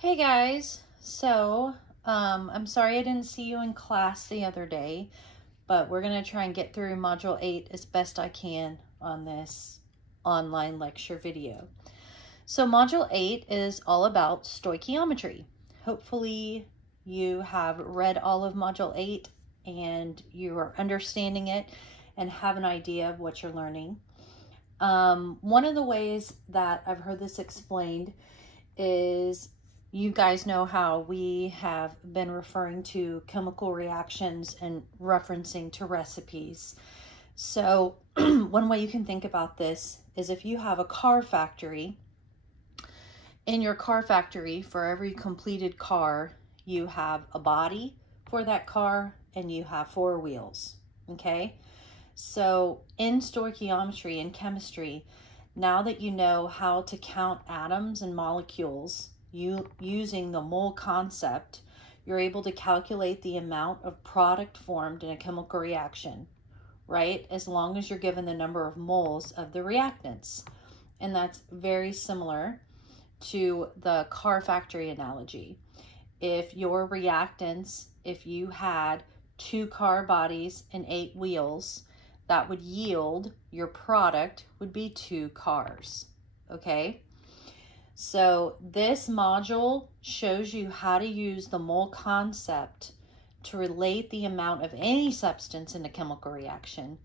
Hey guys, I'm sorry I didn't see you in class the other day, but we're going to try and get through Module 8 as best I can on this online lecture video. So Module 8 is all about stoichiometry. Hopefully you have read all of Module 8 and you are understanding it and have an idea of what you're learning. One of the ways that I've heard this explained is you guys know how we have been referring to chemical reactions and referencing to recipes. So one way you can think about this is if you have a car factory, in your car factory, for every completed car, you have a body for that car and you have 4 wheels, okay? So in stoichiometry and chemistry, now that you know how to count atoms and molecules, using the mole concept, you're able to calculate the amount of product formed in a chemical reaction, right? As long as you're given the number of moles of the reactants. And that's very similar to the car factory analogy. If your reactants, if you had 2 car bodies and 8 wheels, that would yield, your product would be 2 cars, okay? So this module shows you how to use the mole concept to relate the amount of any substance in a chemical reaction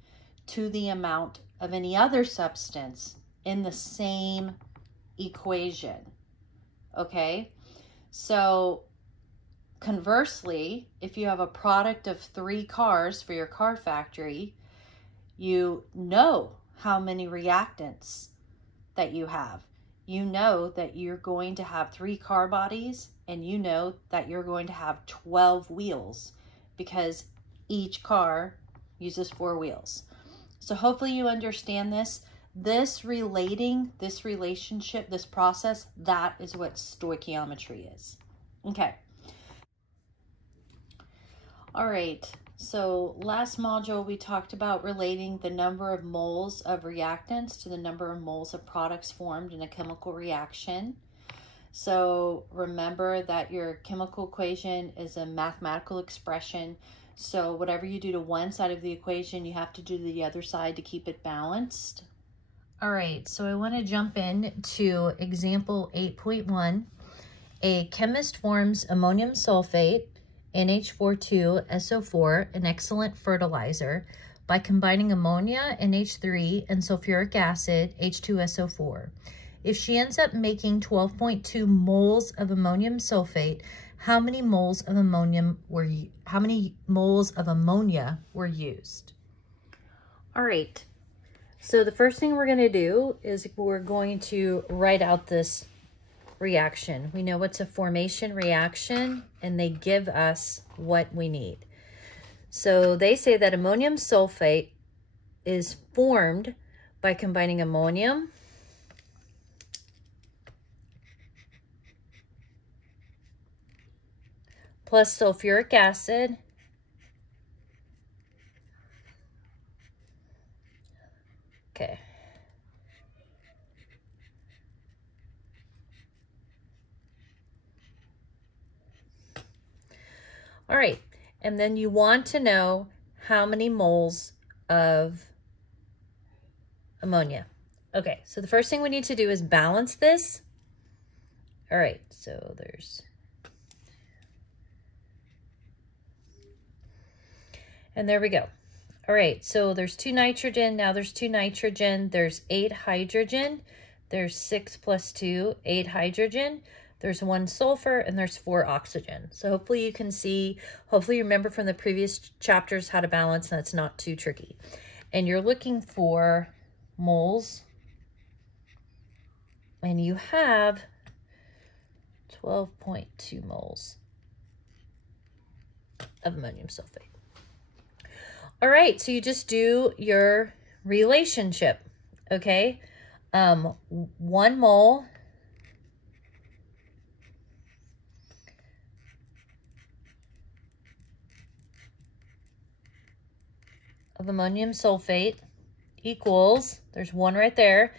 to the amount of any other substance in the same equation, okay? So conversely, if you have a product of 3 cars for your car factory, you know how many reactants that you have. You know that you're going to have 3 car bodies and you know that you're going to have 12 wheels because each car uses 4 wheels. So hopefully you understand this. This relationship, this process, that is what stoichiometry is. Okay. All right. So last module, we talked about relating the number of moles of reactants to the number of moles of products formed in a chemical reaction. So remember that your chemical equation is a mathematical expression. So whatever you do to one side of the equation, you have to do to the other side to keep it balanced. All right, so I want to jump in to example 8.1. A chemist forms ammonium sulfate, NH42SO4, an excellent fertilizer, by combining ammonia, NH3, and sulfuric acid, H2SO4. If she ends up making 12.2 moles of ammonium sulfate, how many moles of ammonia were used? All right. So the first thing we're going to do is we're going to write out this reaction. We know it's a formation reaction and they give us what we need. So they say that ammonium sulfate is formed by combining ammonium plus sulfuric acid okay. All right, and then you want to know how many moles of ammonia. Okay, so the first thing we need to do is balance this. All right, so and there we go. All right, so there's 2 nitrogen, now there's 2 nitrogen, there's 8 hydrogen, there's 6 plus 2, 8 hydrogen, there's 1 sulfur, and there's 4 oxygen. So hopefully you can see, hopefully you remember from the previous chapters how to balance, and that's not too tricky. And you're looking for moles, and you have 12.2 moles of ammonium sulfate. All right, so you just do your relationship, okay? 1 mole of ammonium sulfate equals, there's 1 right there,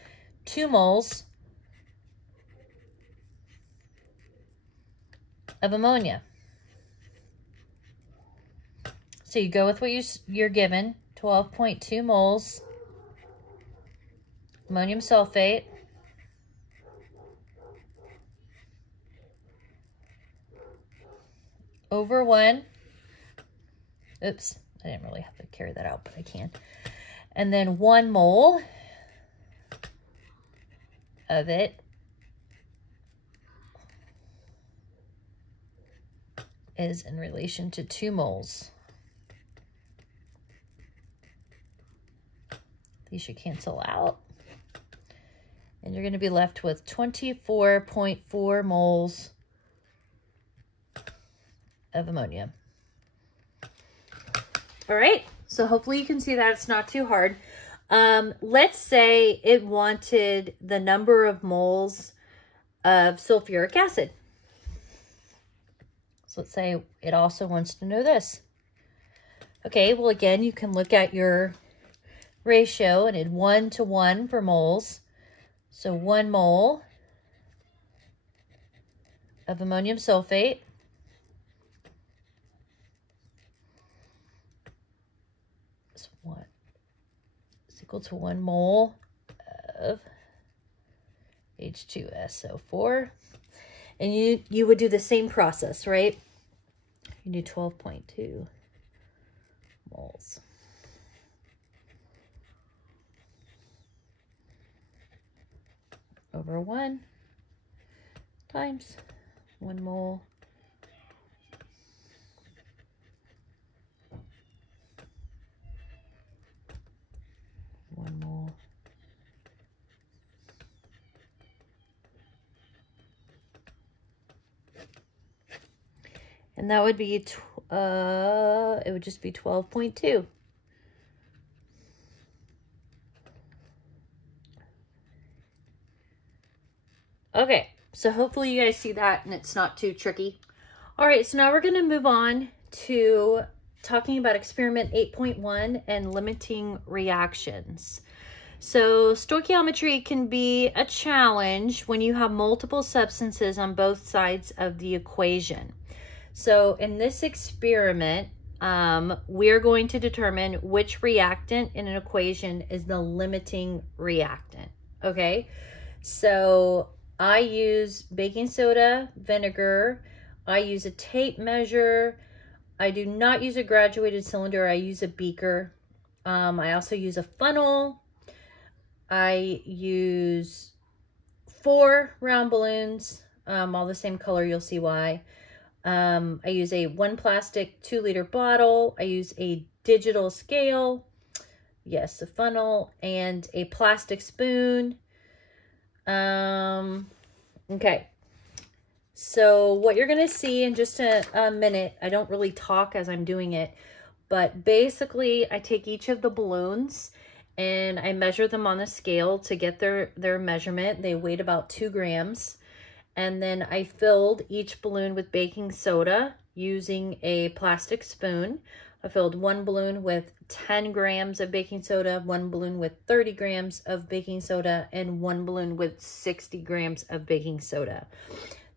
2 moles of ammonia. So you go with what you're given, 12.2 moles ammonium sulfate over 1. Oops, I didn't really have to carry that out, but I can. And then 1 mole of it is in relation to 2 moles. These should cancel out. And you're going to be left with 24.4 moles of ammonia. All right, so hopefully you can see that it's not too hard. Let's say it wanted the number of moles of sulfuric acid. So let's say it also wants to know this. Okay, well, again, you can look at your ratio and it's 1 to 1 for moles. So 1 mole of ammonium sulfate is equal to 1 mole of H2SO4. And you would do the same process, right? You do 12.2 moles. Over 1 times 1 mole and that would be, it would just be 12.2. Okay, so hopefully you guys see that and it's not too tricky. All right, so now we're going to move on to talking about experiment 8.1 and limiting reactions. So stoichiometry can be a challenge when you have multiple substances on both sides of the equation. So in this experiment, we're going to determine which reactant in an equation is the limiting reactant, okay? So I use baking soda, vinegar, I use a tape measure, I do not use a graduated cylinder, I use a beaker. I also use a funnel, I use 4 round balloons, all the same color, you'll see why. I use a 1 plastic 2-liter bottle. I use a digital scale. Yes, a funnel and a plastic spoon. Okay. So what you're going to see in just a minute, I don't really talk as I'm doing it, but basically I take each of the balloons and I measure them on the scale to get their measurement. They weighed about 2 grams. And then I filled each balloon with baking soda using a plastic spoon. I filled 1 balloon with 10 grams of baking soda, 1 balloon with 30 grams of baking soda, and 1 balloon with 60 grams of baking soda.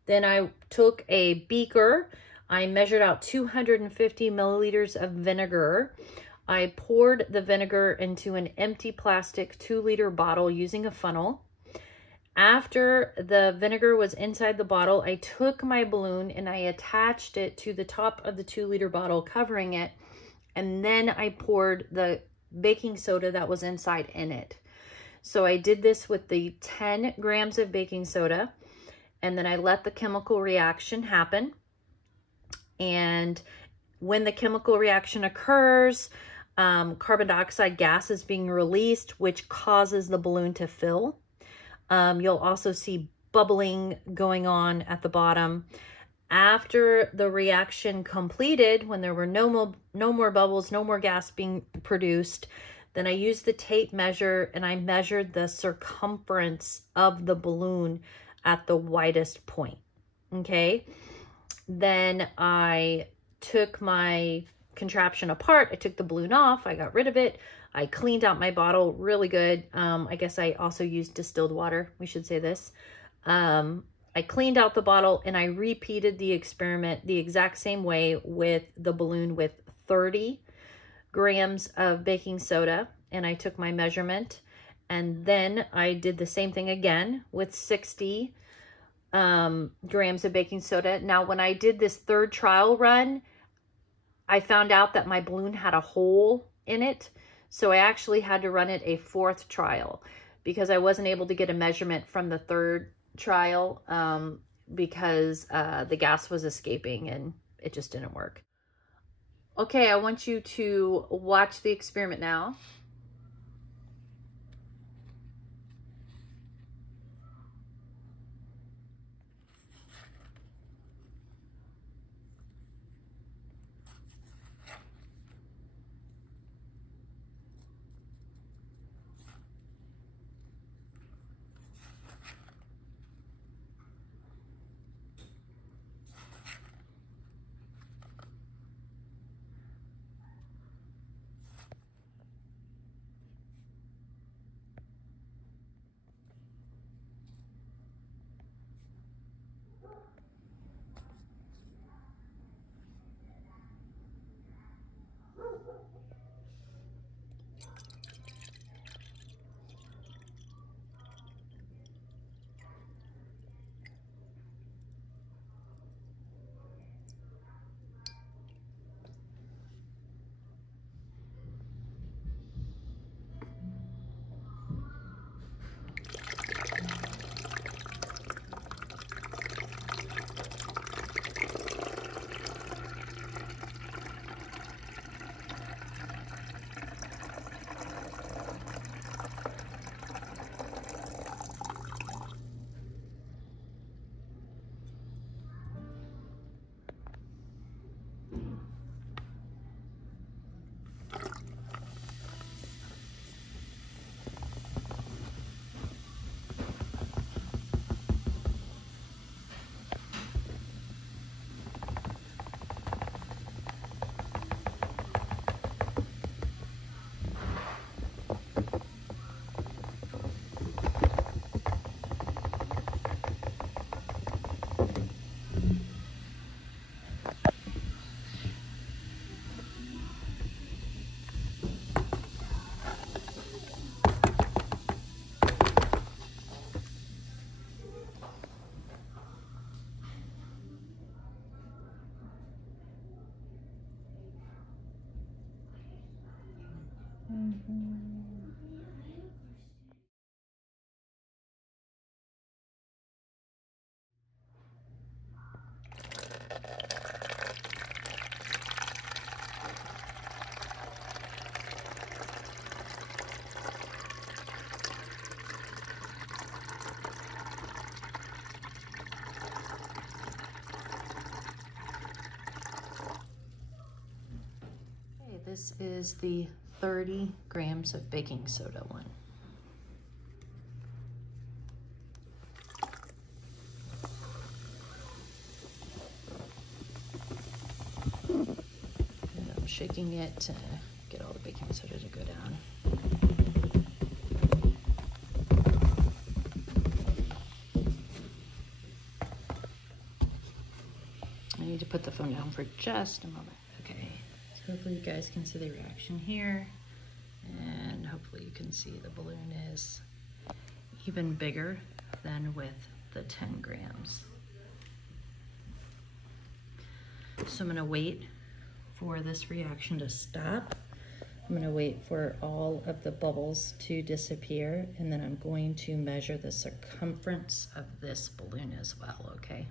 Then I took a beaker. I measured out 250 milliliters of vinegar. I poured the vinegar into an empty plastic 2-liter bottle using a funnel. After the vinegar was inside the bottle, I took my balloon and I attached it to the top of the 2-liter bottle, covering it. And then I poured the baking soda that was inside in it. So I did this with the 10 grams of baking soda. And then I let the chemical reaction happen. And when the chemical reaction occurs, carbon dioxide gas is being released, which causes the balloon to fill. You'll also see bubbling going on at the bottom. After the reaction completed, when there were no more bubbles, no more gas being produced, then I used the tape measure and I measured the circumference of the balloon at the widest point, okay? Then I took my contraption apart. I took the balloon off. I got rid of it. I cleaned out my bottle really good. I guess I also used distilled water. We should say this. I I cleaned out the bottle and I repeated the experiment the exact same way with the balloon with 30 grams of baking soda. And I took my measurement, and then I did the same thing again with 60 grams of baking soda. Now, when I did this third trial run, I found out that my balloon had a hole in it. So I actually had to run it a fourth trial because I wasn't able to get a measurement from the third trial because the gas was escaping and it just didn't work. Okay, I want you to watch the experiment now. This is the 30 grams of baking soda one. And I'm shaking it to get all the baking soda to go down. I need to put the phone down for just a moment. Okay. Hopefully you guys can see the reaction here, and hopefully you can see the balloon is even bigger than with the 10 grams. So I'm gonna wait for this reaction to stop. I'm gonna wait for all of the bubbles to disappear, and then I'm going to measure the circumference of this balloon as well, okay?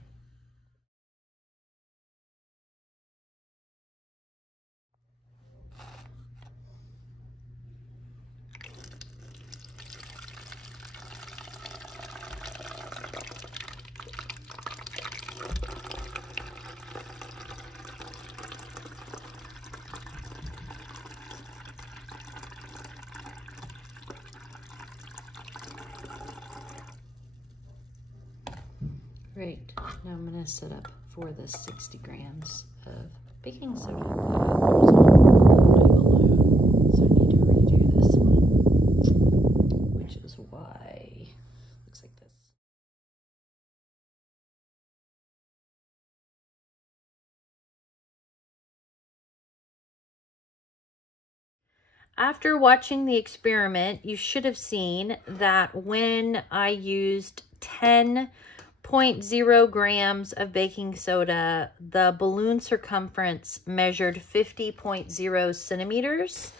Great. Now I'm going to set up for the 60 grams of baking soda. So I need to redo this one, which is why After watching the experiment, you should have seen that when I used 10.0 grams of baking soda, the balloon circumference measured 50.0 centimeters.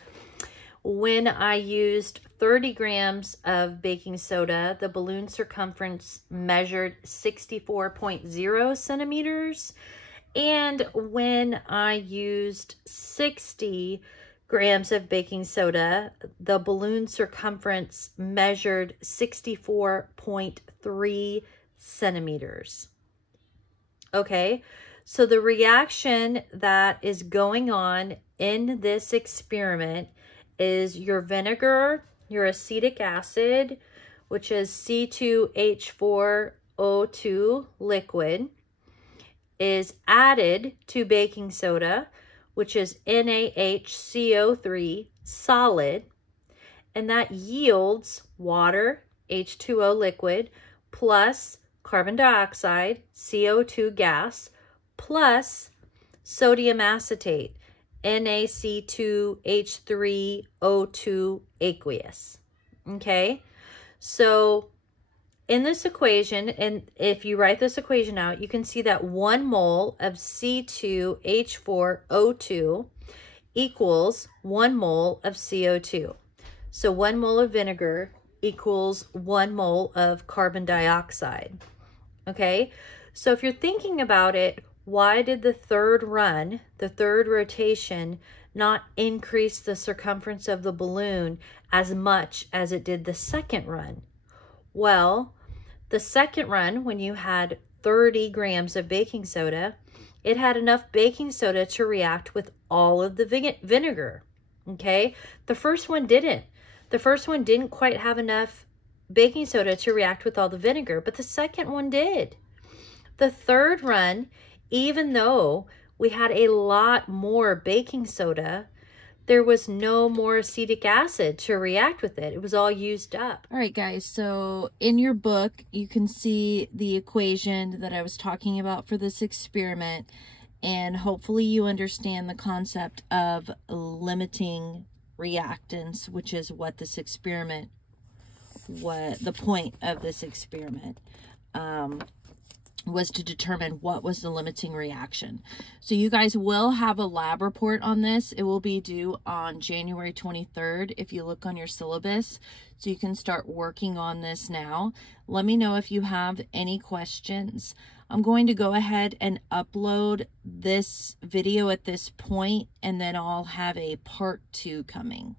When I used 30 grams of baking soda, the balloon circumference measured 64.0 centimeters. And when I used 60 grams of baking soda, the balloon circumference measured 64.3 centimeters. Okay, so the reaction that is going on in this experiment is your vinegar, your acetic acid, which is C2H4O2 liquid, is added to baking soda, which is NaHCO3 solid, and that yields water, H2O liquid, plus carbon dioxide, CO2 gas, plus sodium acetate, NaC2H3O2 aqueous. Okay, so in this equation, and if you write this equation out, you can see that 1 mole of C2H4O2 equals 1 mole of CO2. So 1 mole of vinegar equals 1 mole of carbon dioxide. Okay, so if you're thinking about it, why did the third run, the third rotation, not increase the circumference of the balloon as much as it did the second run? Well, the second run, when you had 30 grams of baking soda, it had enough baking soda to react with all of the vinegar, okay? The first one didn't. The first one didn't quite have enough baking soda to react with all the vinegar, but the second one did. The third run, even though we had a lot more baking soda, there was no more acetic acid to react with it. It was all used up. All right, guys, so in your book, you can see the equation that I was talking about for this experiment, and hopefully you understand the concept of limiting reactants, which is what this experiment, what the point of this experiment was to determine what was the limiting reaction. So you guys will have a lab report on this. It will be due on January 23rd if you look on your syllabus. So you can start working on this now. Let me know if you have any questions. I'm going to go ahead and upload this video at this point, and then I'll have a part 2 coming.